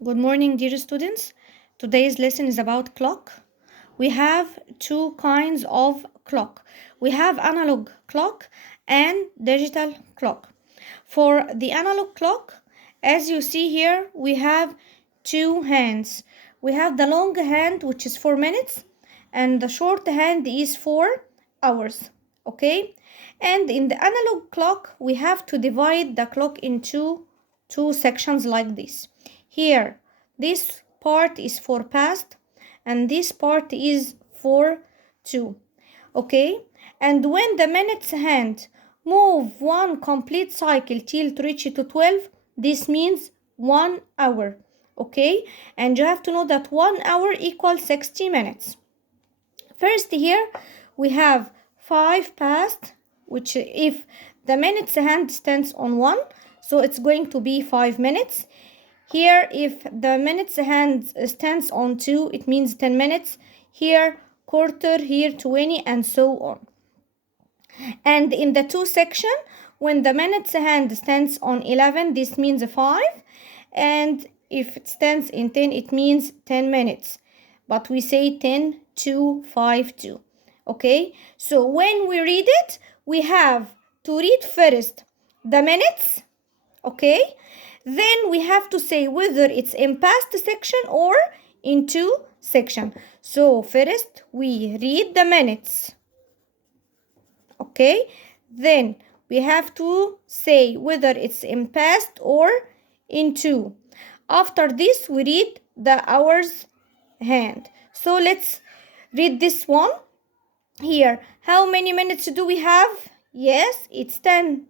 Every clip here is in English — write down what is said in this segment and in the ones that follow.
Good morning, dear students. Today's lesson is about clock. We have two kinds of clock. We have analog clock and digital clock. For the analog clock, as you see here, we have two hands. We have the long hand, which is 4 minutes, and the short hand is 4 hours. Okay? And in the analog clock, we have to divide the clock into two sections like this. Here, this part is for past, and this part is for two. Okay? And when the minutes hand move one complete cycle till to reach to 12, this means 1 hour. Okay? And you have to know that 1 hour equals 60 minutes. First, here we have 5 past, which if the minutes hand stands on 1, so it's going to be 5 minutes. Here, if the minutes hand stands on 2, it means 10 minutes. Here, quarter, here 20, and so on. And in the 2 section, when the minutes hand stands on 11, this means 5. And if it stands in 10, it means 10 minutes. But we say 10, 2, 5, 2. Okay? So when we read it, we have to read first the minutes. Okay? Then we have to say whether it's in past section or in two section. So first we read the minutes. Okay? Then we have to say whether it's in past or in two. After this, we read the hours hand. So let's read this one. Here, how many minutes do we have? Yes, it's 10.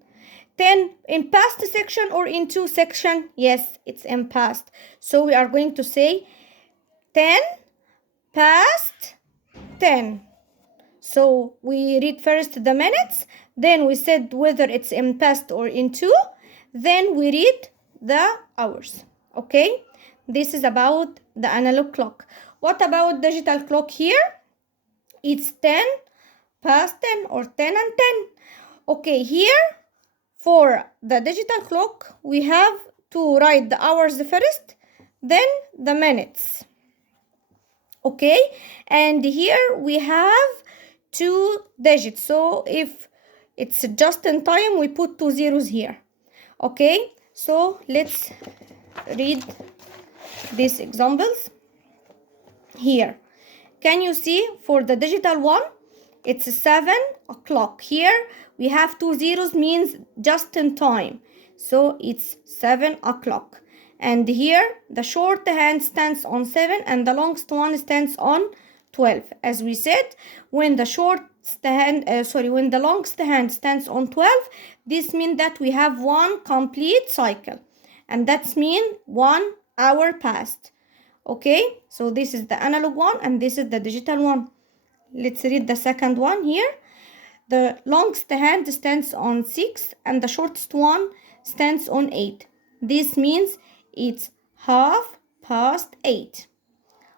10 in past section or in two section? Yes, it's in past. So we are going to say 10 past 10. So we read first the minutes, then we said whether it's in past or in two, then we read the hours. Okay, this is about the analog clock. What about digital clock here? It's 10 past 10 or 10 and 10. Okay, here for the digital clock, we have to write the hours first, then the minutes. Okay, and here we have 2 digits. So if it's just in time, we put 2 zeros here. Okay, so let's read these examples. Here, can you see for the digital one, it's 7 o'clock. Here we have 2 zeros, means just in time. So it's 7 o'clock. And here the short hand stands on 7 and the longest one stands on 12. As we said, when the when the longest hand stands on 12, this means that we have one complete cycle. And that's mean 1 hour passed. Okay, so this is the analog one and this is the digital one. Let's read the second one here. The longest hand stands on 6 and the shortest one stands on 8. This means it's 8:30.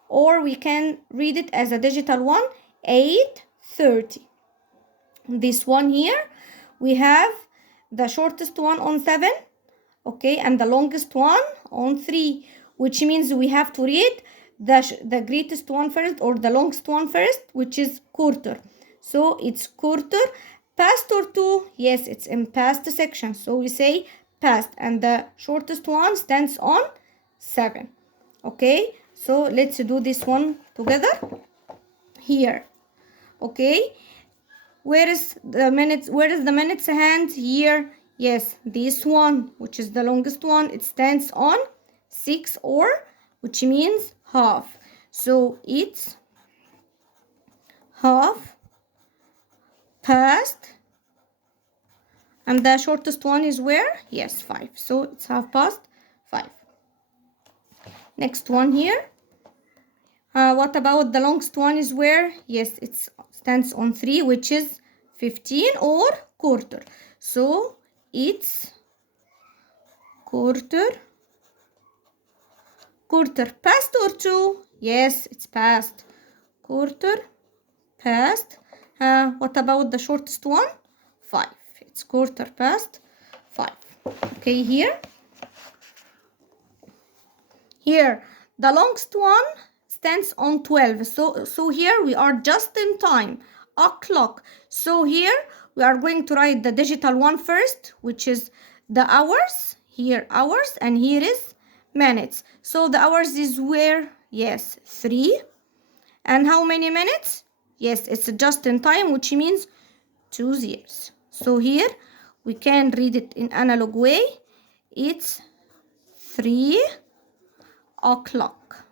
Or we can read it as a digital one, 8:30. This one here, we have the shortest one on 7, okay, and the longest one on 3, which means we have to read the greatest one first or the longest one first, which is quarter. So it's quarter past or two. Yes, it's in past section. So we say past, and the shortest one stands on 7. Okay, so let's do this one together. Here, okay, where is the minutes hand? Here, yes, this one, which is the longest one, it stands on 6, or which means half. So it's half past, and the shortest one is where? Yes, 5. So it's half past 5. Next one here. What about the longest one is where? Yes, it stands on 3, which is 15 or quarter. So it's quarter past or 2? Yes, it's past. Quarter past. What about the shortest one? 5. It's quarter past 5. Okay, here Here, the longest one stands on 12. So here we are just in time. O'clock. So here we are going to write the digital one first, which is the hours. Here hours, and here is minutes. So the hours is where? Yes, 3. And how many minutes? Yes, it's just in time, which means 2 zeros. So here we can read it in analog way. It's 3 o'clock.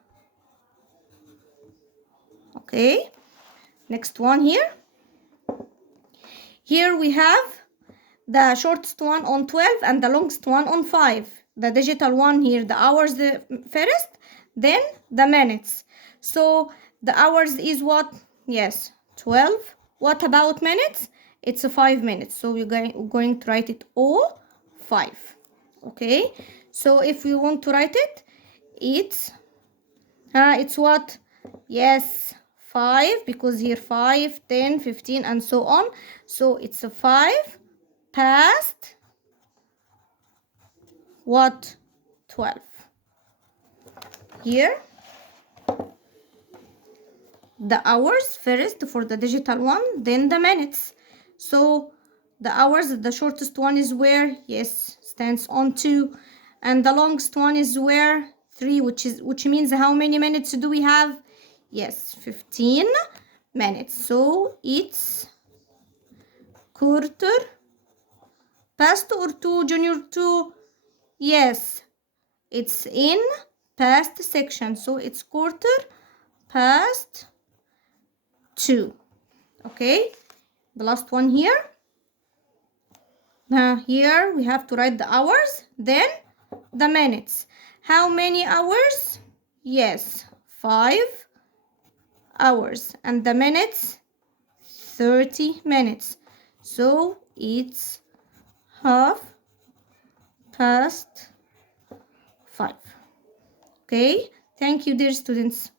Okay, next one here. Here we have the shortest one on 12 and the longest one on 5. The digital one here, the hours first, then the minutes. So the hours is what? Yes, 12. What about minutes? It's 5 minutes. So we're going to write it all 5. Okay, so if we want to write it, it's what? Yes, 5, because here 5, 10, 15, and so on. So it's a 5 past what? 12. Here the hours first for the digital one, then the minutes. So the hours, the shortest one is where? Yes, stands on 2, and the longest one is where? 3, which means how many minutes do we have? Yes, 15 minutes. So it's quarter past or 2, Junior 2? Yes, it's in past section, so it's quarter past 2. Okay, the last one here. Now here we have to write the hours, then the minutes. How many hours? Yes, 5 hours, and the minutes 30 minutes. So it's 5:30. Okay, thank you, dear students.